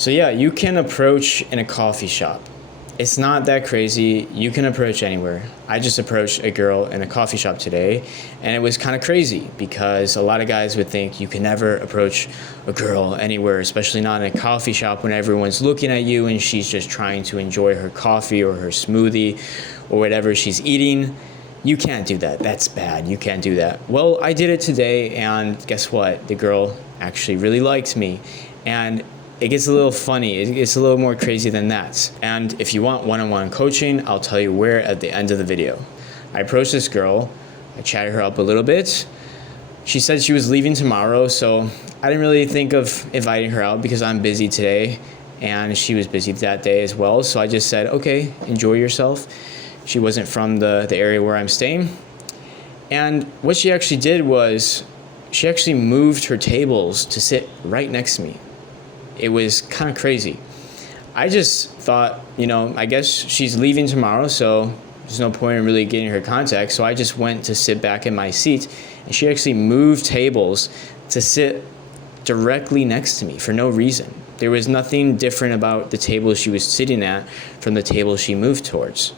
So yeah, you can approach in a coffee shop. It's not that crazy. You can approach anywhere. I just approached a girl in a coffee shop today, and it was kind of crazy because a lot of guys would think you can never approach a girl anywhere, especially not in a coffee shop when everyone's looking at you and she's just trying to enjoy her coffee or her smoothie or whatever she's eating. You can't do that. That's bad. You can't do that. Well, I did it today, and guess what? The girl actually really liked me. And it gets a little funny. It gets a little more crazy than that. And if you want one-on-one coaching, I'll tell you where at the end of the video. I approached this girl. I chatted her up a little bit. She said she was leaving tomorrow, so I didn't really think of inviting her out because I'm busy today, and she was busy that day as well. So I just said, okay, enjoy yourself. She wasn't from the area where I'm staying. And what she actually did was she actually moved her tables to sit right next to me. It was kind of crazy. I just thought, I guess she's leaving tomorrow, so there's no point in really getting her contact. So I just went to sit back in my seat, and she actually moved tables to sit directly next to me for no reason. There was nothing different about the table she was sitting at from the table she moved towards.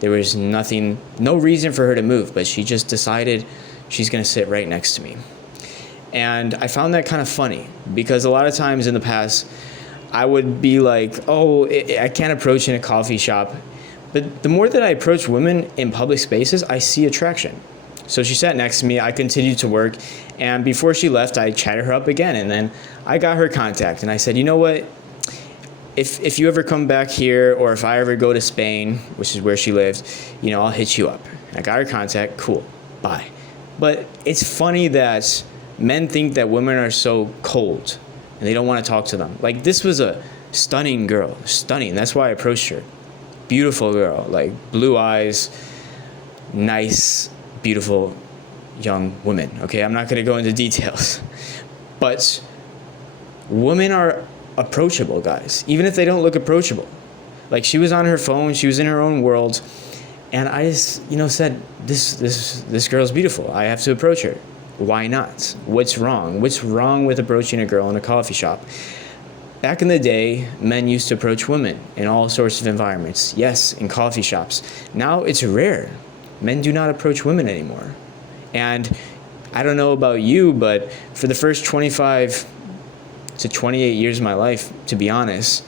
There was no reason for her to move, but she just decided she's going to sit right next to me. And I found that kind of funny because a lot of times in the past, I would be like, oh, I can't approach in a coffee shop. But the more that I approach women in public spaces, I see attraction. So she sat next to me. I continued to work. And before she left, I chatted her up again. And then I got her contact. And I said, you know what? If you ever come back here, or if I ever go to Spain, which is where she lived, I'll hit you up. And I got her contact. Cool. Bye. But it's funny that men think that women are so cold and they don't want to talk to them. Like, this was a stunning girl. Stunning. That's why I approached her. Beautiful girl. Like, blue eyes, nice, beautiful young woman. Okay, I'm not going to go into details. But women are approachable, guys, even if they don't look approachable. Like, she was on her phone. She was in her own world. And I just, said, this girl's beautiful. I have to approach her. Why not? What's wrong? What's wrong with approaching a girl in a coffee shop? Back in the day, men used to approach women in all sorts of environments. Yes, in coffee shops. Now it's rare. Men do not approach women anymore. And I don't know about you, but for the first 25 to 28 years of my life, to be honest,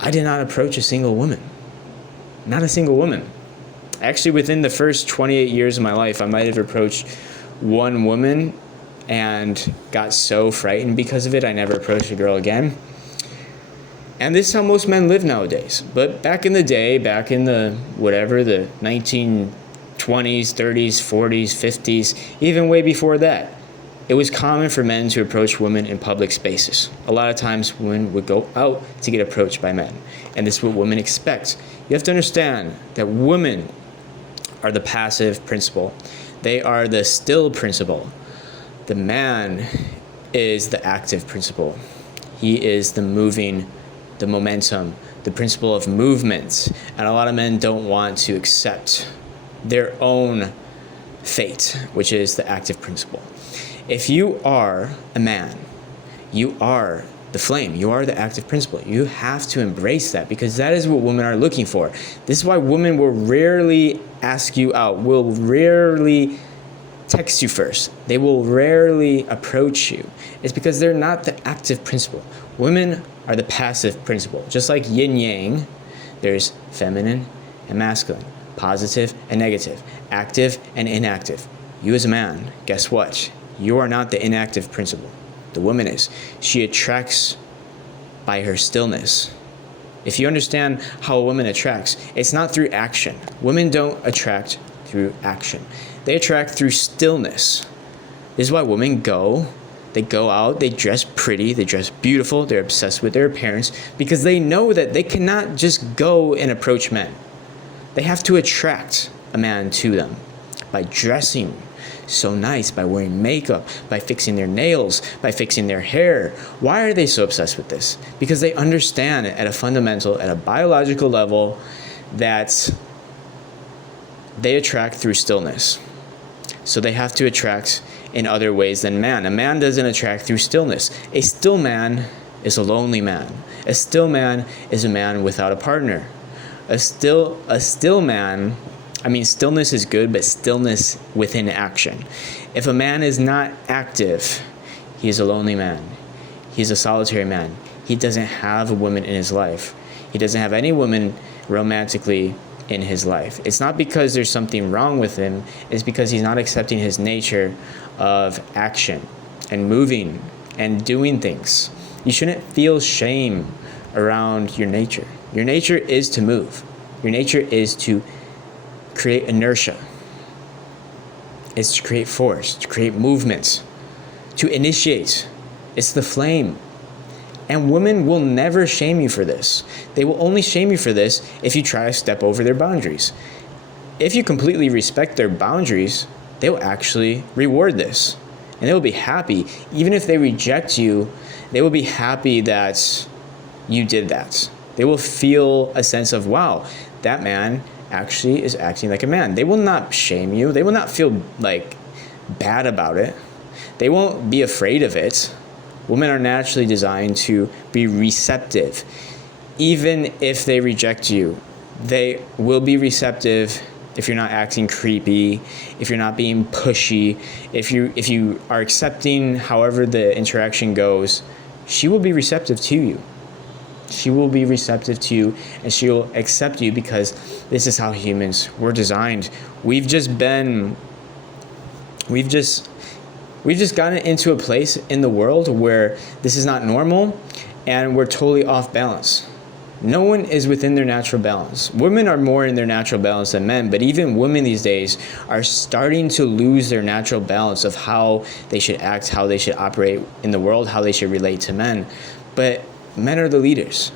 I did not approach a single woman. Not a single woman. Actually, within the first 28 years of my life, I might have approached one woman and got so frightened because of it, I never approached a girl again. And this is how most men live nowadays. But back in the day, back in the 1920s, 30s, 40s, 50s, even way before that, it was common for men to approach women in public spaces. A lot of times women would go out to get approached by men. And this is what women expect. You have to understand that women are the passive principle. They are the still principle. The man is the active principle. He is the moving, the momentum, the principle of movement. And a lot of men don't want to accept their own fate, which is the active principle. If you are a man, you are the flame. You are the active principle. You have to embrace that because that is what women are looking for. This is why women will rarely ask you out, will rarely text you first. They will rarely approach you. It's because they're not the active principle. Women are the passive principle. Just like yin yang, there's feminine and masculine, positive and negative, active and inactive. You as a man, guess what? You are not the inactive principle. The woman is. She attracts by her stillness. If you understand how a woman attracts, it's not through action. Women don't attract through action. They attract through stillness. This is why women they go out, they dress pretty, they dress beautiful, they're obsessed with their appearance because they know that they cannot just go and approach men. They have to attract a man to them by dressing so nice, by wearing makeup, by fixing their nails, by fixing their hair. Why are they so obsessed with this? Because they understand at a fundamental, at a biological level, that they attract through stillness. So they have to attract in other ways than man. A man doesn't attract through stillness. A still man is a lonely man. A still man is a man without a partner. A still man, I mean, stillness is good, but stillness within action. If a man is not active, he is a lonely man. He's a solitary man. He doesn't have a woman in his life. He doesn't have any woman romantically in his life. It's not because there's something wrong with him. It's because he's not accepting his nature of action and moving and doing things. You shouldn't feel shame around your nature. Your nature is to move. Your nature is to create inertia. It's to create force, to create movement, to initiate. It's the flame. And women will never shame you for this. They will only shame you for this if you try to step over their boundaries. If you completely respect their boundaries, they will actually reward this. And they will be happy. Even if they reject you, they will be happy that you did that. They will feel a sense of, wow, that man actually is acting like a man. They will not shame you. They will not feel like bad about it. They won't be afraid of it. Women are naturally designed to be receptive. Even if they reject you, they will be receptive if you're not acting creepy, if you're not being pushy, if you are accepting however the interaction goes. She will be receptive to you. She will be receptive to you, and she will accept you because this is how humans were designed. We've just gotten into a place in the world where this is not normal, and we're totally off balance. No one is within their natural balance. Women are more in their natural balance than men, but even women these days are starting to lose their natural balance of how they should act, how they should operate in the world, how they should relate to men. But men are the leaders.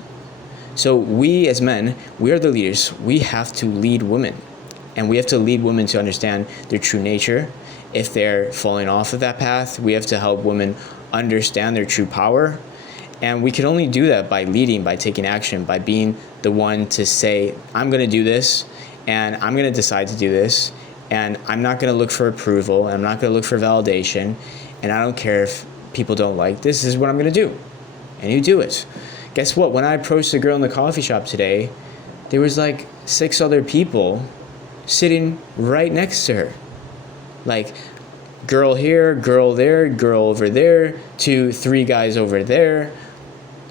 So we as men, we are the leaders. We have to lead women. And we have to lead women to understand their true nature. If they're falling off of that path, we have to help women understand their true power. And we can only do that by leading, by taking action, by being the one to say, I'm going to do this, and I'm going to decide to do this, and I'm not going to look for approval, and I'm not going to look for validation, and I don't care if people don't like this. This is what I'm going to do. And you do it. Guess what? When I approached the girl in the coffee shop today, there was like 6 other people sitting right next to her. Like, girl here, girl there, girl over there, 2, 3 guys over there,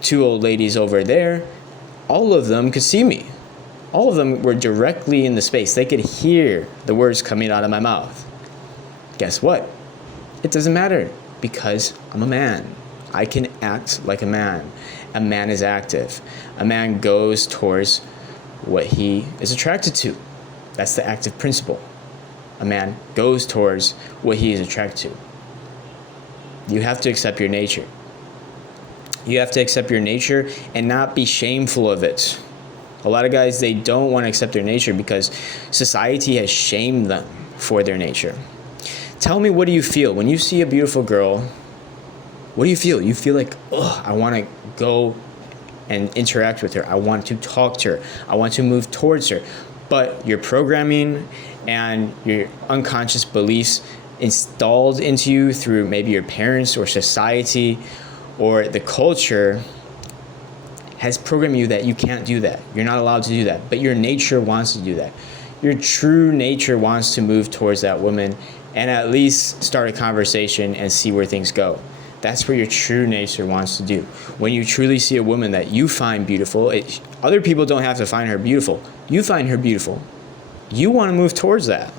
2 old ladies over there. All of them could see me. All of them were directly in the space. They could hear the words coming out of my mouth. Guess what? It doesn't matter because I'm a man. I can act like a man. A man is active. A man goes towards what he is attracted to. That's the active principle. A man goes towards what he is attracted to. You have to accept your nature. You have to accept your nature and not be shameful of it. A lot of guys, they don't want to accept their nature because society has shamed them for their nature. Tell me, what do you feel when you see a beautiful girl? What do you feel? You feel like, oh, I want to go and interact with her. I want to talk to her. I want to move towards her. But your programming and your unconscious beliefs installed into you through maybe your parents or society or the culture has programmed you that you can't do that. You're not allowed to do that. But your nature wants to do that. Your true nature wants to move towards that woman and at least start a conversation and see where things go. That's what your true nature wants to do. When you truly see a woman that you find beautiful, other people don't have to find her beautiful. You find her beautiful. You want to move towards that.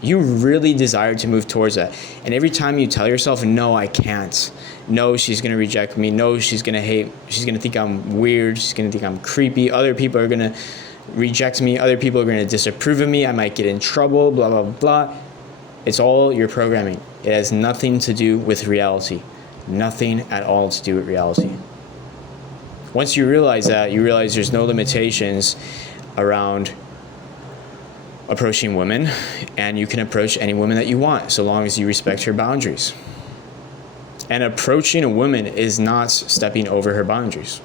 You really desire to move towards that. And every time you tell yourself, no, I can't. No, she's going to reject me. No, she's going to hate. She's going to think I'm weird. She's going to think I'm creepy. Other people are going to reject me. Other people are going to disapprove of me. I might get in trouble, blah, blah, blah. It's all your programming. It has nothing to do with reality. Nothing at all to do with reality. Once you realize that, you realize there's no limitations around approaching women, and you can approach any woman that you want so long as you respect her boundaries. And approaching a woman is not stepping over her boundaries.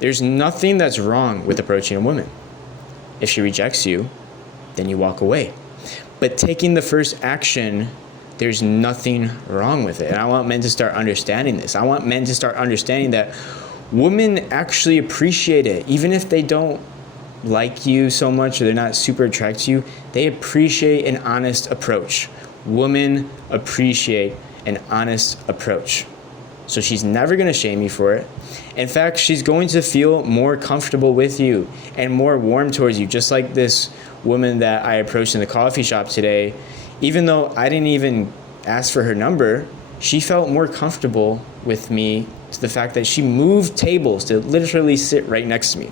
There's nothing that's wrong with approaching a woman. If she rejects you, then you walk away. But taking the first action, there's nothing wrong with it. And I want men to start understanding this. I want men to start understanding that Women actually appreciate it. Even if they don't like you so much or they're not super attracted to you, they appreciate an honest approach. Women appreciate an honest approach. So she's never going to shame you for it. In fact, she's going to feel more comfortable with you and more warm towards you, just like this woman that I approached in the coffee shop today. Even though I didn't even ask for her number, she felt more comfortable with me to the fact that she moved tables to literally sit right next to me.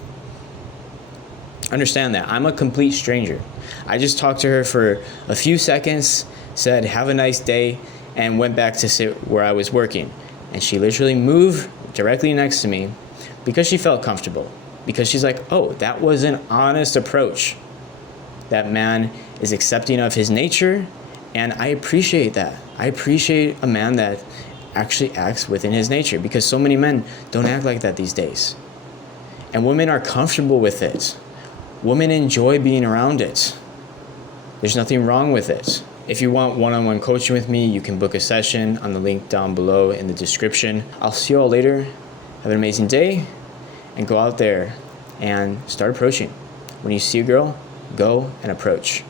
Understand that. I'm a complete stranger. I just talked to her for a few seconds, said, "Have a nice day," and went back to sit where I was working. And she literally moved directly next to me because she felt comfortable. Because she's like, oh, that was an honest approach. That man is accepting of his nature, and I appreciate that. I appreciate a man that actually acts within his nature, because so many men don't act like that these days. And women are comfortable with it. Women enjoy being around it. There's nothing wrong with it. If you want one-on-one coaching with me, you can book a session on the link down below in the description. I'll see you all later. Have an amazing day, and go out there and start approaching. When you see a girl, go and approach.